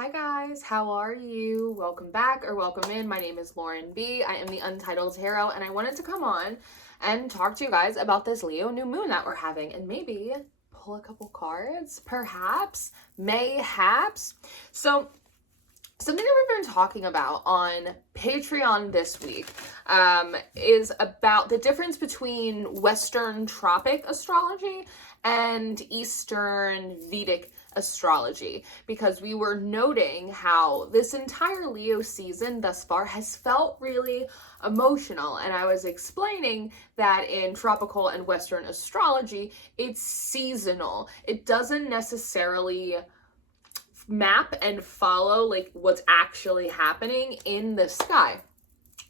Hi guys, how are you? Welcome back or welcome in. My name is Lauren B. I am the Untitled Tarot, and I wanted to come on and talk to you guys about this Leo new moon that we're having and maybe pull a couple cards, perhaps, mayhaps. So something that we've been talking about on Patreon this week is about the difference between Western tropic astrology and Eastern Vedic astrology, because we were noting how this entire Leo season thus far has felt really emotional, and I was explaining that in tropical and Western astrology it's seasonal. It doesn't necessarily map and follow like what's actually happening in the sky.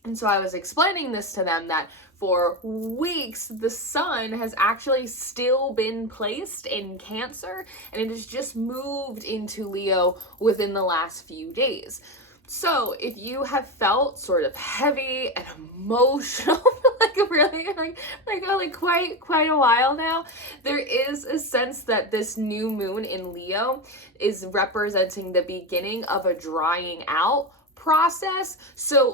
And so I was explaining this to them that for weeks the sun has actually still been placed in Cancer, and it has just moved into Leo within the last few days. So if you have felt sort of heavy and emotional like quite a while now, there is a sense that this new moon in Leo is representing the beginning of a drying out process. So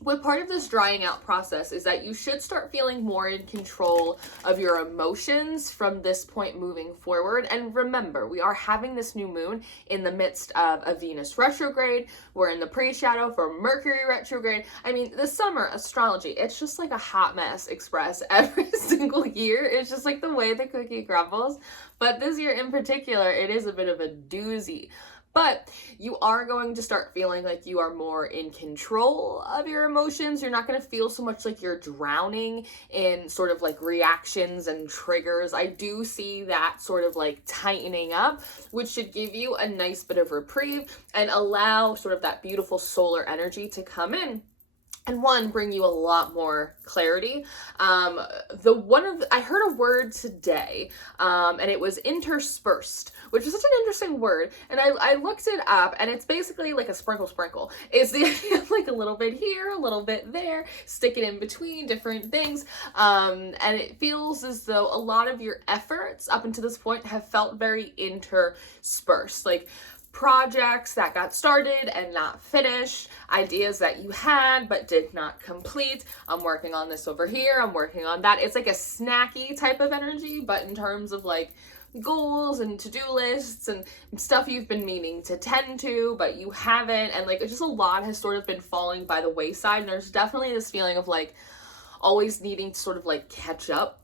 what part of this drying out process is that you should start feeling more in control of your emotions from this point moving forward. And remember, we are having this new moon in the midst of a Venus retrograde. We're in the pre-shadow for Mercury retrograde. I mean, the summer astrology, it's just like a hot mess express every single year. It's just like the way the cookie crumbles. But this year in particular, it is a bit of a doozy. But you are going to start feeling like you are more in control of your emotions. You're not going to feel so much like you're drowning in sort of like reactions and triggers. I do see that sort of like tightening up, which should give you a nice bit of reprieve and allow sort of that beautiful solar energy to come in. And bring you a lot more clarity. I heard a word today, and it was interspersed, which is such an interesting word. And I looked it up, and it's basically like a sprinkle. It's the idea of like a little bit here, a little bit there, stick it in between different things. And it feels as though a lot of your efforts up until this point have felt very interspersed. Like projects that got started and not finished, ideas that you had but did not complete. I'm working on this over here, I'm working on that. It's like a snacky type of energy, but in terms of like goals and to-do lists and stuff you've been meaning to tend to but you haven't, and like just a lot has sort of been falling by the wayside. And there's definitely this feeling of like always needing to sort of like catch up.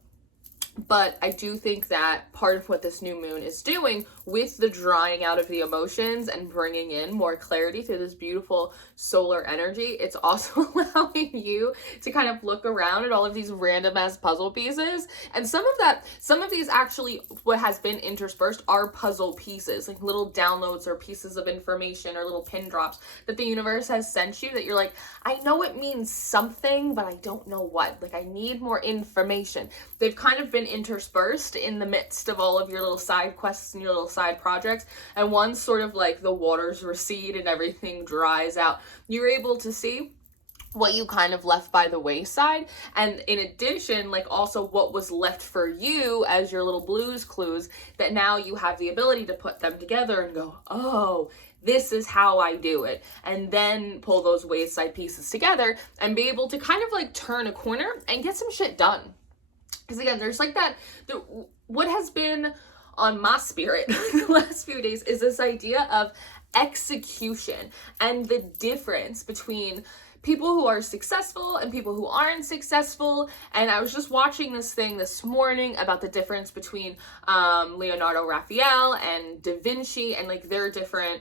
But I do think that part of what this new moon is doing with the drying out of the emotions and bringing in more clarity through this beautiful solar energy, it's also allowing you to kind of look around at all of these random ass puzzle pieces. And some of these actually, what has been interspersed are puzzle pieces, like little downloads or pieces of information or little pin drops that the universe has sent you that you're like, I know it means something, but I don't know what. Like, I need more information. They've kind of been interspersed in the midst of all of your little side quests and your little side projects, and once sort of like the waters recede and everything dries out, you're able to see what you kind of left by the wayside, and in addition, like also what was left for you as your little Blue's Clues, that now you have the ability to put them together and go, oh, this is how I do it, and then pull those wayside pieces together and be able to kind of like turn a corner and get some shit done. Because again, there's like what has been on my spirit the last few days is this idea of execution and the difference between people who are successful and people who aren't successful. And I was just watching this thing this morning about the difference between Leonardo Raphael and Da Vinci and like their different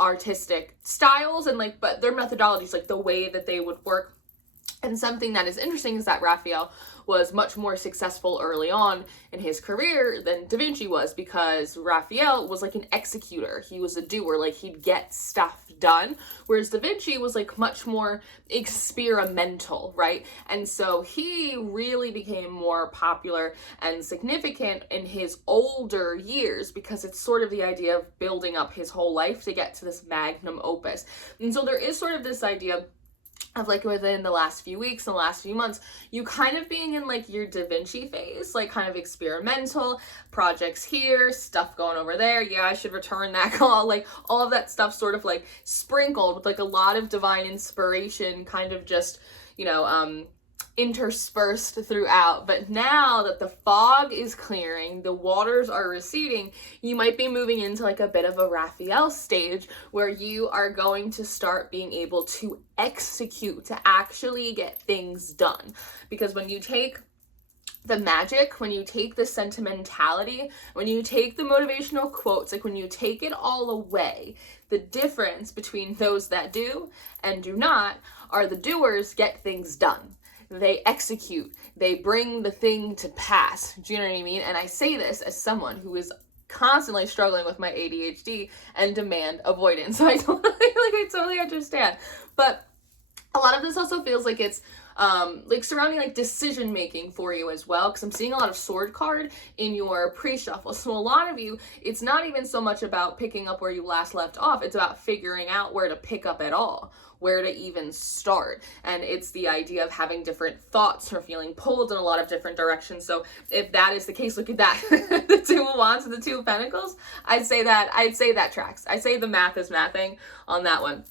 artistic styles and like, but their methodologies, like the way that they would work. And something that is interesting is that Raphael was much more successful early on in his career than Da Vinci was, because Raphael was like an executor. He was a doer, like he'd get stuff done, whereas Da Vinci was like much more experimental, right? And so he really became more popular and significant in his older years because it's sort of the idea of building up his whole life to get to this magnum opus. And so there is sort of this idea of like within the last few weeks and the last few months, you kind of being in like your Da Vinci phase, like kind of experimental projects here, stuff going over there. Yeah, I should return that call. Like all of that stuff sort of like sprinkled with like a lot of divine inspiration kind of just, you know, interspersed throughout. But now that the fog is clearing, the waters are receding, you might be moving into like a bit of a Raphael stage where you are going to start being able to execute, to actually get things done. Because when you take the magic, when you take the sentimentality, when you take the motivational quotes, like when you take it all away, the difference between those that do and do not are the doers get things done. They execute, they bring the thing to pass. Do you know what I mean? And I say this as someone who is constantly struggling with my ADHD and demand avoidance. So I totally understand. But a lot of this also feels like it's like surrounding like decision making for you as well, because I'm seeing a lot of sword card in your pre-shuffle. So a lot of you, it's not even so much about picking up where you last left off, it's about figuring out where to pick up at all, where to even start. And it's the idea of having different thoughts or feeling pulled in a lot of different directions. So if that is the case, look at that. The Two of Wands and the Two of Pentacles, I'd say that tracks. I say the math is mathing on that one.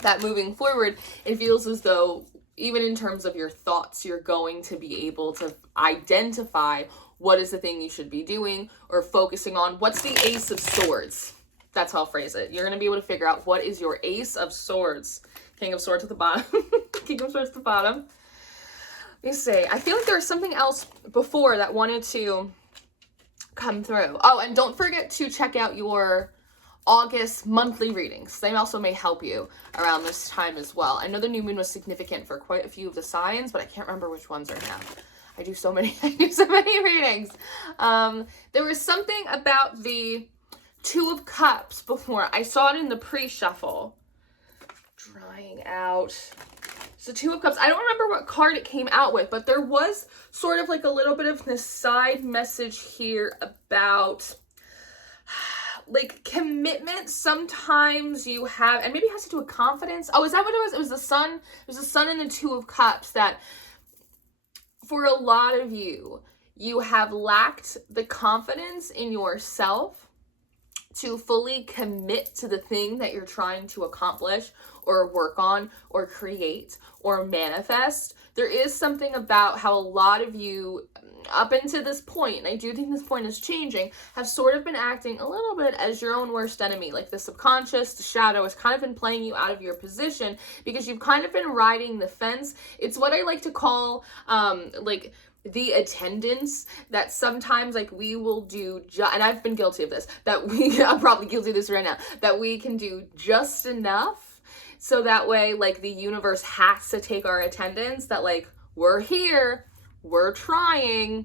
That moving forward, it feels as though even in terms of your thoughts, you're going to be able to identify what is the thing you should be doing or focusing on. What's the Ace of Swords? That's how I'll phrase it. You're going to be able to figure out what is your Ace of Swords. King of Swords at the bottom. King of Swords at the bottom. Let me see. I feel like there was something else before that wanted to come through. Oh, and don't forget to check out your August monthly readings. They also may help you around this time as well. I know the new moon was significant for quite a few of the signs, but I can't remember which ones are now. I do so many readings. There was something about the Two of Cups before. I saw it in the pre-shuffle. Drying out. So Two of Cups. I don't remember what card it came out with, but there was sort of like a little bit of this side message here about like commitment. Sometimes you have, and maybe it has to do with confidence. Oh, is that what it was? It was the sun. It was the sun and the Two of Cups that for a lot of you, you have lacked the confidence in yourself to fully commit to the thing that you're trying to accomplish or work on or create or manifest. There is something about how a lot of you up until this point, and I do think this point is changing, have sort of been acting a little bit as your own worst enemy. Like the subconscious, the shadow has kind of been playing you out of your position because you've kind of been riding the fence. It's what I like to call like the attendance that sometimes like we will do, and I've been guilty of this, I'm probably guilty of this right now, that we can do just enough so that way like the universe has to take our attendance, that like we're here, we're trying,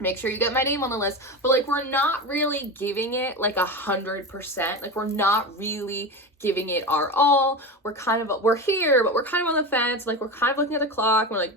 make sure you get my name on the list, but like we're not really giving it like 100%, like we're not really giving it our all. We're here, but we're kind of on the fence, like we're kind of looking at the clock, we're like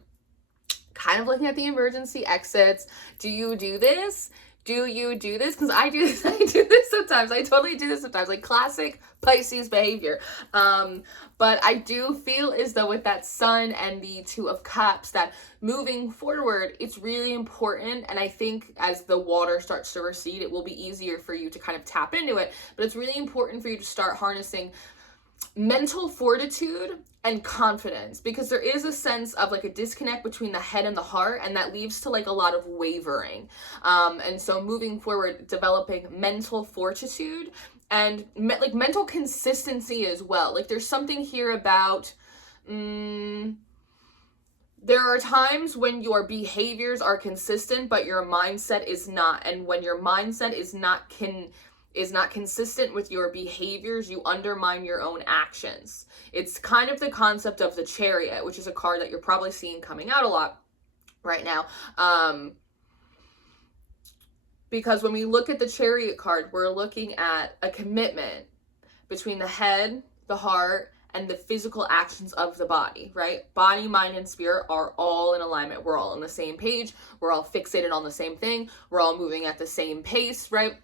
kind of looking at the emergency exits. Do you do this? Do you do this? Because I do this. I do this sometimes. I totally do this sometimes. Like classic Pisces behavior. But I do feel as though with that sun and the Two of Cups, that moving forward, it's really important. And I think as the water starts to recede, it will be easier for you to kind of tap into it. But it's really important for you to start harnessing mental fortitude and confidence, because there is a sense of like a disconnect between the head and the heart, and that leads to like a lot of wavering. And so moving forward, developing mental fortitude and like mental consistency as well. Like there's something here about there are times when your behaviors are consistent but your mindset is not, and when your mindset is not consistent with your behaviors, you undermine your own actions. It's kind of the concept of the Chariot, which is a card that you're probably seeing coming out a lot right now. Because when we look at the Chariot card, we're looking at a commitment between the head, the heart, and the physical actions of the body, right? Body, mind, and spirit are all in alignment. We're all on the same page. We're all fixated on the same thing. We're all moving at the same pace, right?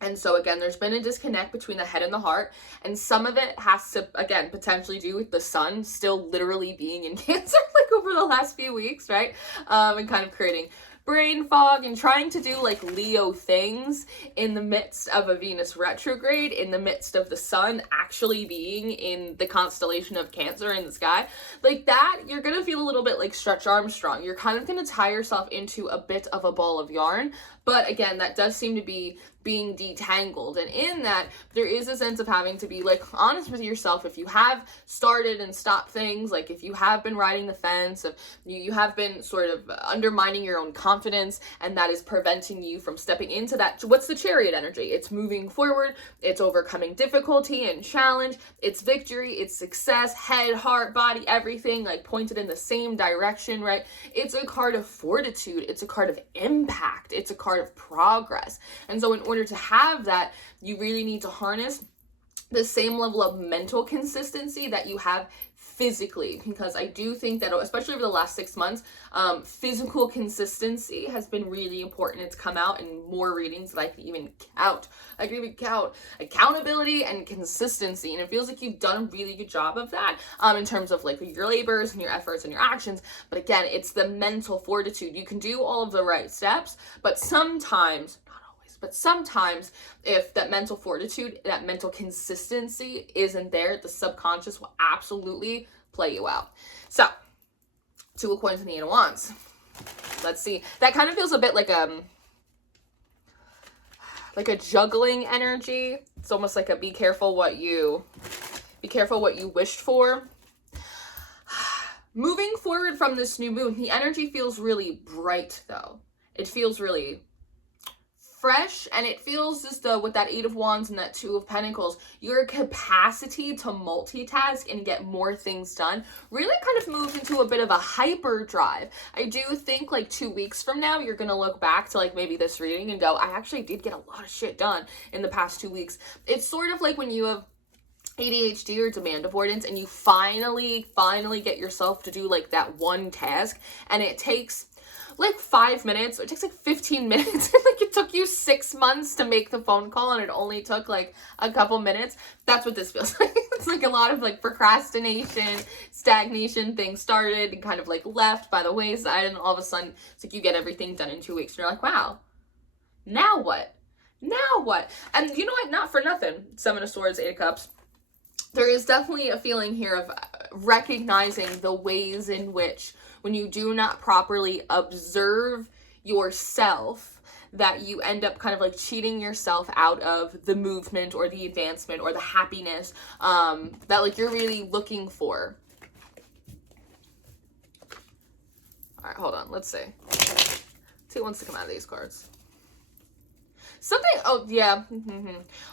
And so again, there's been a disconnect between the head and the heart, and some of it has to, again, potentially do with the sun still literally being in Cancer, like over the last few weeks, right? And kind of creating brain fog and trying to do like Leo things in the midst of a Venus retrograde, in the midst of the sun actually being in the constellation of Cancer in the sky. Like that, you're gonna feel a little bit like Stretch Armstrong. You're kind of gonna tie yourself into a bit of a ball of yarn. But again, that does seem to be being detangled. And in that, there is a sense of having to be like honest with yourself. If you have started and stopped things, like if you have been riding the fence, if you have been sort of undermining your own confidence, and that is preventing you from stepping into that, what's the Chariot energy? It's moving forward, it's overcoming difficulty and challenge, it's victory, it's success, head, heart, body, everything like pointed in the same direction, right? It's a card of fortitude, it's a card of impact, it's a card of progress. And so in order to have that, you really need to harness the same level of mental consistency that you have physically, because I do think that, especially over the last 6 months, physical consistency has been really important. It's come out in more readings that I can even count. I can even count accountability and consistency, and it feels like you've done a really good job of that in terms of like your labors and your efforts and your actions. But again, it's the mental fortitude. You can do all of the right steps, but sometimes, but sometimes if that mental fortitude, that mental consistency isn't there, the subconscious will absolutely play you out. So, 2 of Coins and the 8 of Wands. Let's see. That kind of feels a bit like a juggling energy. It's almost like a be careful what you wished for. Moving forward from this new moon, the energy feels really bright though. It feels really fresh, and it feels just with that 8 of Wands and that 2 of Pentacles, your capacity to multitask and get more things done really kind of moves into a bit of a hyperdrive. I do think like 2 weeks from now, you're going to look back to like maybe this reading and go, I actually did get a lot of shit done in the past 2 weeks. It's sort of like when you have ADHD or demand avoidance and you finally get yourself to do like that one task, and it takes like 5 minutes, or it takes like 15 minutes, and like it took you 6 months to make the phone call and it only took like a couple minutes. That's what this feels like. It's like a lot of like procrastination, stagnation, things started and kind of like left by the wayside, and all of a sudden it's like you get everything done in 2 weeks and you're like, wow, now what? Now what? And you know what, not for nothing, 7 of Swords, 8 of Cups, there is definitely a feeling here of recognizing the ways in which when you do not properly observe yourself, that you end up kind of like cheating yourself out of the movement or the advancement or the happiness that like you're really looking for. All right, hold on. Let's see. Who wants to come out of these cards? Something, oh yeah.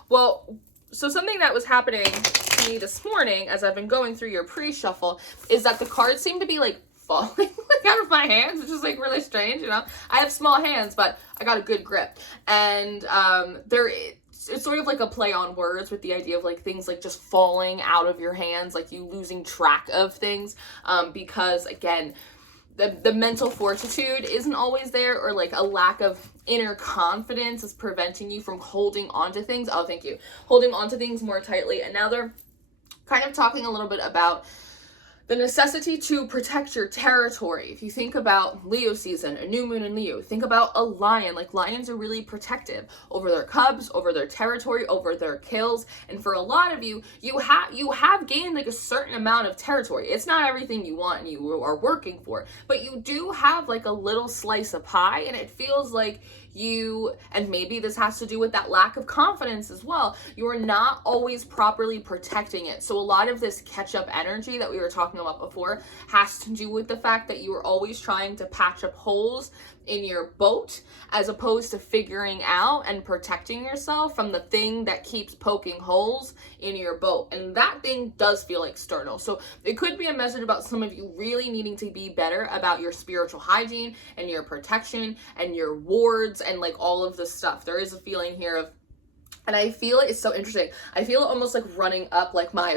Well, so something that was happening to me this morning as I've been going through your pre-shuffle is that the cards seem to be like falling like out of my hands, which is like really strange, you know. I have small hands, but I got a good grip, and it's sort of like a play on words with the idea of like things like just falling out of your hands, like you losing track of things, because again, the mental fortitude isn't always there, or like a lack of inner confidence is preventing you from holding on to things. Oh, thank you. Holding on to things more tightly. And now they're kind of talking a little bit about the necessity to protect your territory. If you think about Leo season, a new moon in Leo, think about a lion. Like lions are really protective over their cubs, over their territory, over their kills. And for a lot of you, you have gained like a certain amount of territory. It's not everything you want and you are working for, but you do have like a little slice of pie, and it feels like you, and maybe this has to do with that lack of confidence as well, you are not always properly protecting it. So a lot of this catch-up energy that we were talking about before has to do with the fact that you are always trying to patch up holes in your boat, as opposed to figuring out and protecting yourself from the thing that keeps poking holes in your boat. And that thing does feel external. So it could be a message about some of you really needing to be better about your spiritual hygiene and your protection and your wards and like all of this stuff. There is a feeling here of, and I feel it's so interesting, I feel it almost like running up like my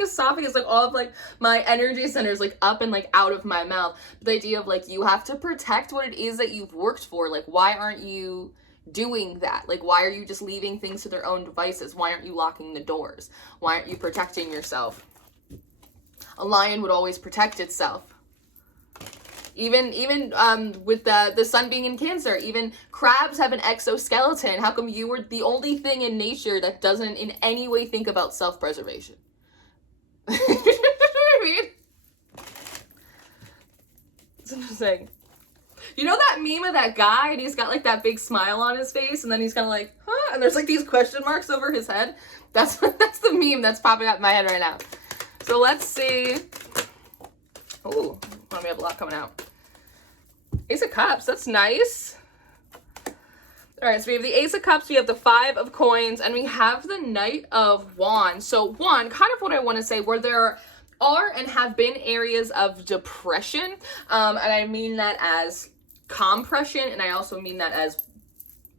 esophagus, like all of like my energy centers like up and like out of my mouth. The idea of like you have to protect what it is that you've worked for. Like, why aren't you doing that? Like, why are you just leaving things to their own devices? Why aren't you locking the doors? Why aren't you protecting yourself? A lion would always protect itself. Even with the sun being in Cancer, even crabs have an exoskeleton. How come you were the only thing in nature that doesn't in any way think about self-preservation? You know what I mean? It's interesting. You know that meme of that guy and he's got like that big smile on his face and then he's kind of like, huh? And there's like these question marks over his head. That's the meme that's popping up in my head right now. So let's see. Oh, we have a lot coming out. Ace of Cups, that's nice. All right, so we have the Ace of Cups, we have the Five of Coins, and we have the Knight of Wands. So one, kind of what I want to say, where there are and have been areas of depression, and I mean that as compression, and I also mean that as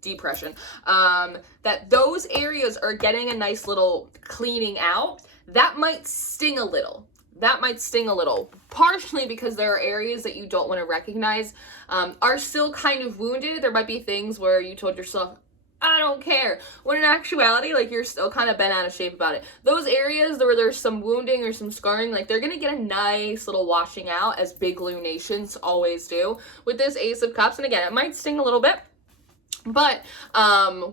depression, that those areas are getting a nice little cleaning out. That might sting a little. Partially because there are areas that you don't want to recognize, are still kind of wounded. There might be things where you told yourself, I don't care, when in actuality, like, you're still kind of bent out of shape about it. Those areas where there's some wounding or some scarring, like, they're gonna get a nice little washing out, as big lunations always do with this Ace of Cups. And again, it might sting a little bit, but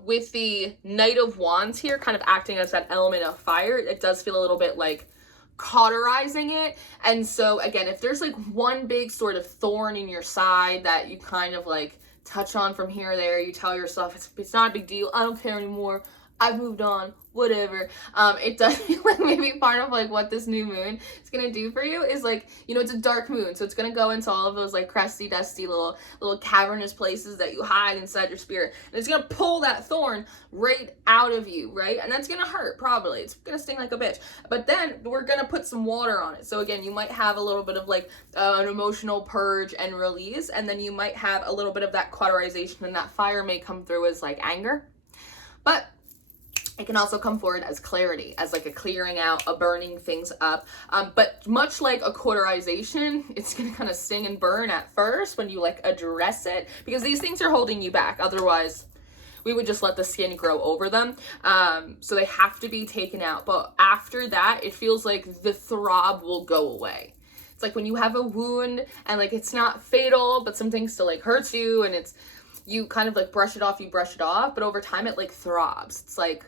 with the Knight of Wands here kind of acting as that element of fire, it does feel a little bit like cauterizing it. And so again, if there's like one big sort of thorn in your side that you kind of like touch on from here or there, you tell yourself it's not a big deal, I don't care anymore, I've moved on, whatever. It does feel like maybe part of like what this new moon is gonna do for you is like, you know, it's a dark moon, so it's gonna go into all of those like crusty, dusty little cavernous places that you hide inside your spirit, and it's gonna pull that thorn right out of you, right? And that's gonna hurt, probably. It's gonna sting like a bitch. But then we're gonna put some water on it. So again, you might have a little bit of like an emotional purge and release, and then you might have a little bit of that cauterization, and that fire may come through as like anger. But it can also come forward as clarity, as like a clearing out, a burning things up. But much like a cauterization, it's going to kind of sting and burn at first when you like address it, because these things are holding you back. Otherwise, we would just let the skin grow over them. So they have to be taken out. But after that, it feels like the throb will go away. It's like when you have a wound and like it's not fatal, but something still like hurts you, and you kind of like brush it off, but over time it like throbs. It's like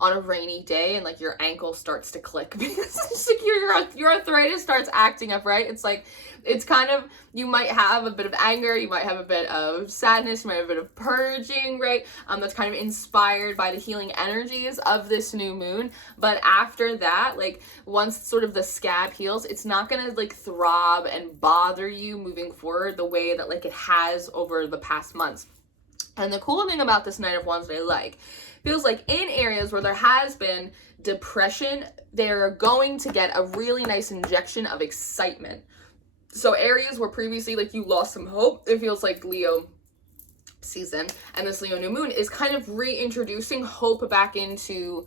on a rainy day and like your ankle starts to click because it's like your arthritis starts acting up, right? It's like, it's kind of, you might have a bit of anger, you might have a bit of sadness, you might have a bit of purging, right? That's kind of inspired by the healing energies of this new moon. But after that, like once sort of the scab heals, it's not gonna like throb and bother you moving forward the way that like it has over the past months. And the cool thing about this Knight of Wands that I like, feels like in areas where there has been depression, they're going to get a really nice injection of excitement. So areas where previously like you lost some hope, it feels like Leo season and this Leo new moon is kind of reintroducing hope back into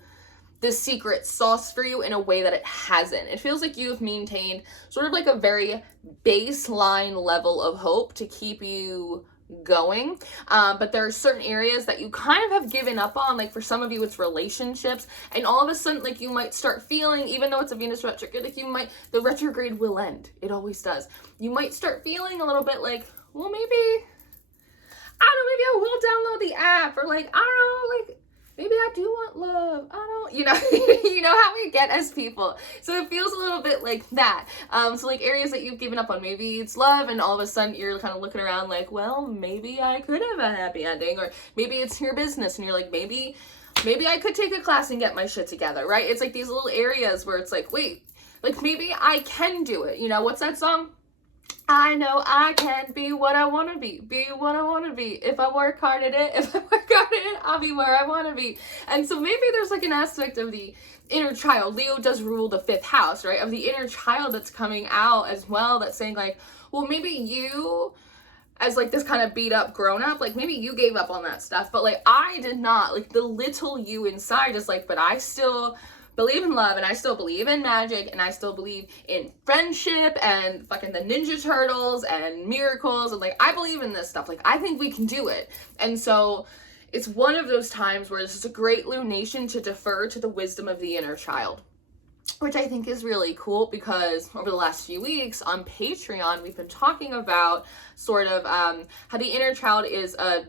the secret sauce for you in a way that it hasn't. It feels like you've maintained sort of like a very baseline level of hope to keep you going, but there are certain areas that you kind of have given up on. Like for some of you it's relationships, and all of a sudden like you might start feeling, even though it's a Venus retrograde, like the retrograde will end, it always does, you might start feeling a little bit like, well, maybe I will download the app, or like, I don't know, like maybe I do want love. I don't, you know how we get as people. So it feels a little bit like that. So like areas that you've given up on, maybe it's love, and all of a sudden you're kind of looking around like, well, maybe I could have a happy ending, or maybe it's your business and you're like, maybe I could take a class and get my shit together, right? It's like these little areas where it's like, wait, like maybe I can do it. You know, what's that song? I know I can be what I want to be what I want to be. If I work hard at it, I'll be where I want to be. And so maybe there's like an aspect of the inner child. Leo does rule the 5th house, right? Of the inner child that's coming out as well, that's saying like, well, maybe you, as like this kind of beat up grown up, like maybe you gave up on that stuff, but like I did not. Like the little you inside is like, but I still believe in love, and I still believe in magic, and I still believe in friendship and fucking the Ninja Turtles and miracles, and like I believe in this stuff. Like I think we can do it. And so it's one of those times where this is a great lunation to defer to the wisdom of the inner child, which I think is really cool, because over the last few weeks on Patreon, we've been talking about sort of how the inner child is a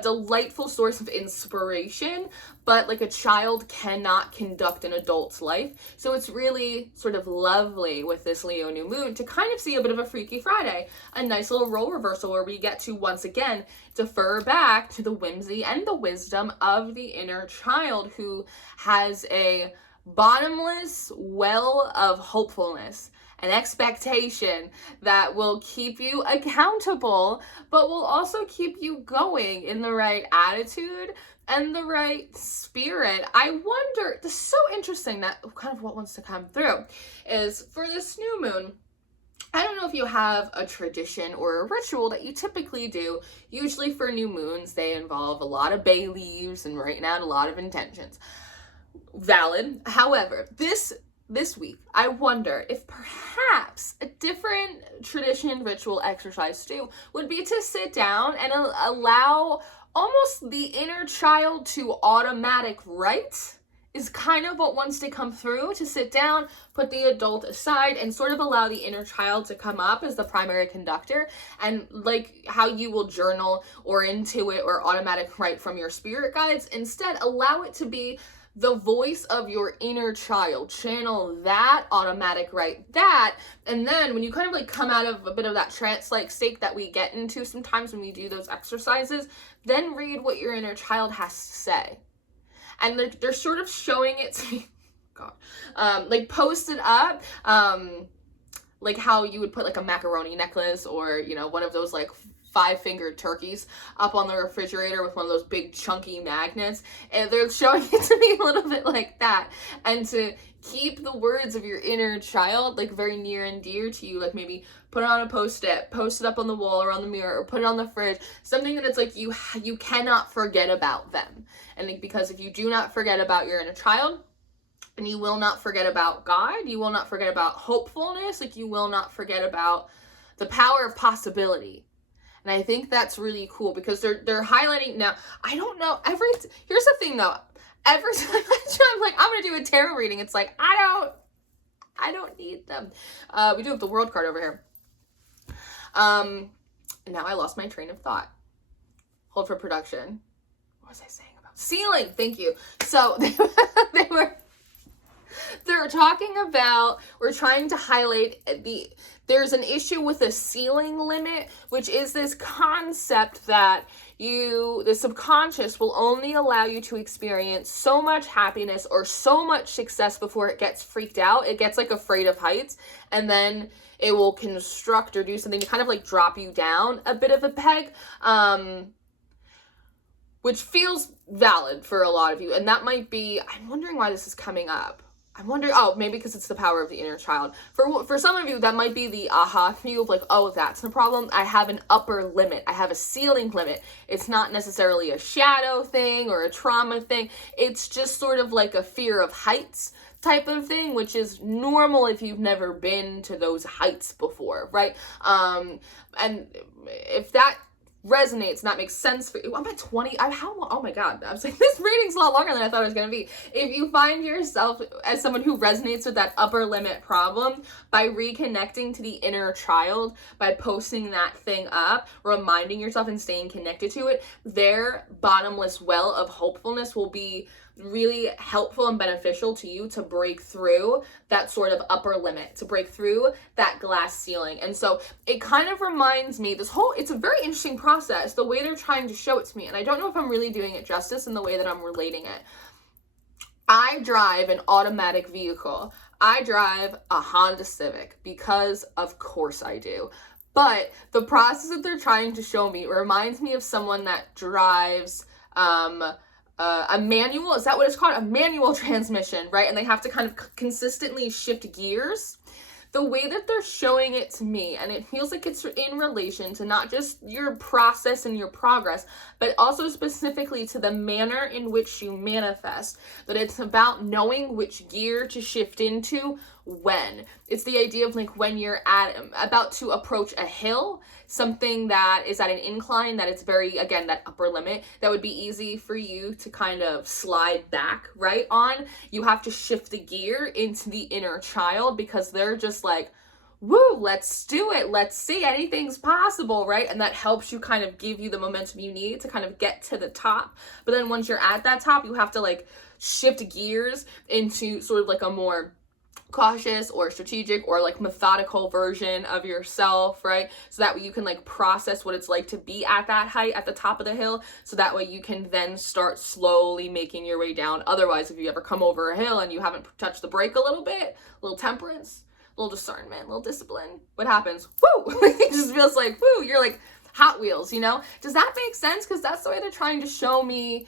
delightful source of inspiration, but like a child cannot conduct an adult's life. So it's really sort of lovely with this Leo new moon to kind of see a bit of a Freaky Friday, a nice little role reversal where we get to once again defer back to the whimsy and the wisdom of the inner child, who has a bottomless well of hopefulness, an expectation that will keep you accountable, but will also keep you going in the right attitude and the right spirit. I wonder, this is so interesting, that kind of what wants to come through is for this new moon. I don't know if you have a tradition or a ritual that you typically do. Usually for new moons, they involve a lot of bay leaves and writing out a lot of intentions. Valid. However, this week, I wonder if perhaps a different tradition, ritual, exercise too would be to sit down and allow almost the inner child to automatic write, is kind of what wants to come through, to sit down, put the adult aside, and sort of allow the inner child to come up as the primary conductor. And like how you will journal or intuit or automatic write from your spirit guides, instead allow it to be the voice of your inner child. Channel that, automatic write that, and then when you kind of like come out of a bit of that trance-like state that we get into sometimes when we do those exercises, then read what your inner child has to say. And they're sort of showing it to me, God, like posted up, like how you would put like a macaroni necklace or, you know, one of those like 5-fingered turkeys up on the refrigerator with one of those big chunky magnets, and they're showing it to me a little bit like that. And to keep the words of your inner child like very near and dear to you, like maybe put it on a post-it, post it up on the wall or on the mirror, or put it on the fridge, something that it's like you cannot forget about them. And like, because if you do not forget about your inner child, and you will not forget about God, you will not forget about hopefulness, like you will not forget about the power of possibility. And I think that's really cool, because they're highlighting now. I don't know, here's the thing though, every time I'm like, I'm gonna do a tarot reading, it's like, I don't need them. We do have the world card over here. And now I lost my train of thought. Hold for production. What was I saying about ceiling? Thank you. So they're talking about, we're trying to highlight there's an issue with a ceiling limit, which is this concept that the subconscious will only allow you to experience so much happiness or so much success before it gets freaked out. It gets like afraid of heights, and then it will construct or do something to kind of like drop you down a bit of a peg, which feels valid for a lot of you. And that might be, I'm wondering why this is coming up. I'm wondering, oh, maybe because it's the power of the inner child. For some of you, that might be the aha view of like, oh, that's the problem. I have an upper limit. I have a ceiling limit. It's not necessarily a shadow thing or a trauma thing. It's just sort of like a fear of heights type of thing, which is normal if you've never been to those heights before, right? And if that resonates and that makes sense for you. I'm at 20. How long? Oh my God. I was like, this reading's a lot longer than I thought it was going to be. If you find yourself as someone who resonates with that upper limit problem, by reconnecting to the inner child, by posting that thing up, reminding yourself and staying connected to it, their bottomless well of hopefulness will be really helpful and beneficial to you to break through that sort of upper limit, to break through that glass ceiling. And so it kind of reminds me, it's a very interesting process, the way they're trying to show it to me. And I don't know if I'm really doing it justice in the way that I'm relating it. I drive an automatic vehicle. I drive a Honda Civic because of course I do. But the process that they're trying to show me reminds me of someone that drives, a manual, is that what it's called? A manual transmission, right? And they have to kind of consistently shift gears. the way that they're showing it to me, and it feels like it's in relation to not just your process and your progress, but also specifically to the manner in which you manifest, that it's about knowing which gear to shift into when. It's the idea of like when you're about to approach a hill, something that is at an incline, that it's very, again, that upper limit, that would be easy for you to kind of slide back right on. You have to shift the gear into the inner child, because they're just like, woo, let's do it. Let's see, anything's possible, right? And that helps you kind of give you the momentum you need to kind of get to the top. But then once you're at that top, you have to like shift gears into sort of like a more cautious or strategic or like methodical version of yourself, right? So that way you can like process what it's like to be at that height at the top of the hill, so that way you can then start slowly making your way down. Otherwise, if you ever come over a hill and you haven't touched the brake a little bit, a little temperance, a little discernment, a little discipline, what happens? Woo! It just feels like, woo, you're like Hot Wheels, you know? Does that make sense? Because that's the way they're trying to show me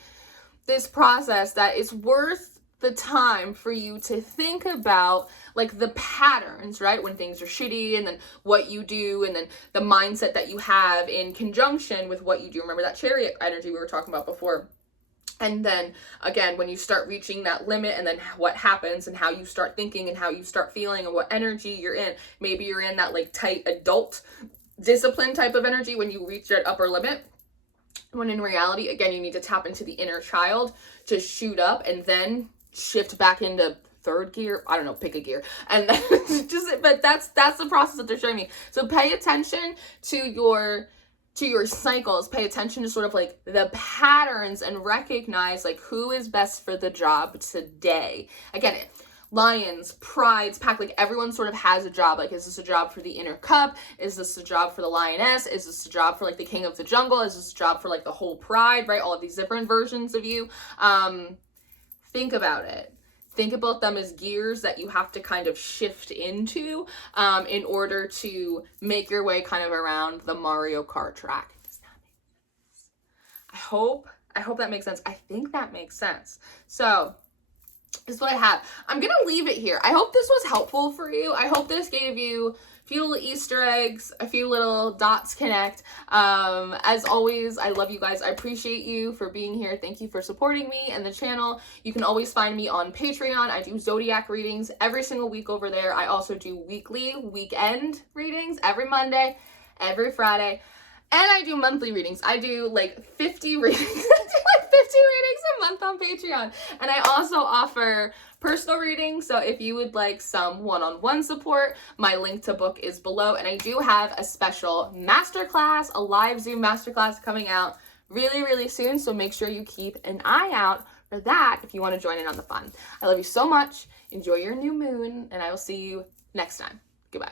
this process, that it's worth the time for you to think about like the patterns, right? When things are shitty, and then what you do, and then the mindset that you have in conjunction with what you do. Remember that chariot energy we were talking about before. And then again, when you start reaching that limit, and then what happens, and how you start thinking, and how you start feeling, and what energy you're in. Maybe you're in that like tight adult discipline type of energy when you reach that upper limit. When in reality, again, you need to tap into the inner child to shoot up, and then shift back into third gear. I don't know, pick a gear. And then but that's the process that they're showing me. So pay attention to your cycles. Pay attention to sort of like the patterns, and recognize like who is best for the job today. Again, lions, prides, pack, like everyone sort of has a job. Like, is this a job for the inner cub? Is this a job for the lioness? Is this a job for like the king of the jungle? Is this a job for like the whole pride, right? All of these different versions of you. Think about it. Think about them as gears that you have to kind of shift into in order to make your way kind of around the Mario Kart track. Does that make sense? I hope that makes sense. I think that makes sense. So this is what I have. I'm going to leave it here. I hope this was helpful for you. I hope this gave you a few little Easter eggs, a few little dots connect. As always, I love you guys. I appreciate you for being here. Thank you for supporting me and the channel. You can always find me on Patreon. I do Zodiac readings every single week over there. I also do weekly, weekend readings every Monday, every Friday. And I do monthly readings. I do like 50 readings. I do like 50 readings a month on Patreon. And I also offer personal readings. So if you would like some one-on-one support, my link to book is below. And I do have a special masterclass, a live Zoom masterclass coming out really, really soon. So make sure you keep an eye out for that if you want to join in on the fun. I love you so much. Enjoy your new moon, and I will see you next time. Goodbye.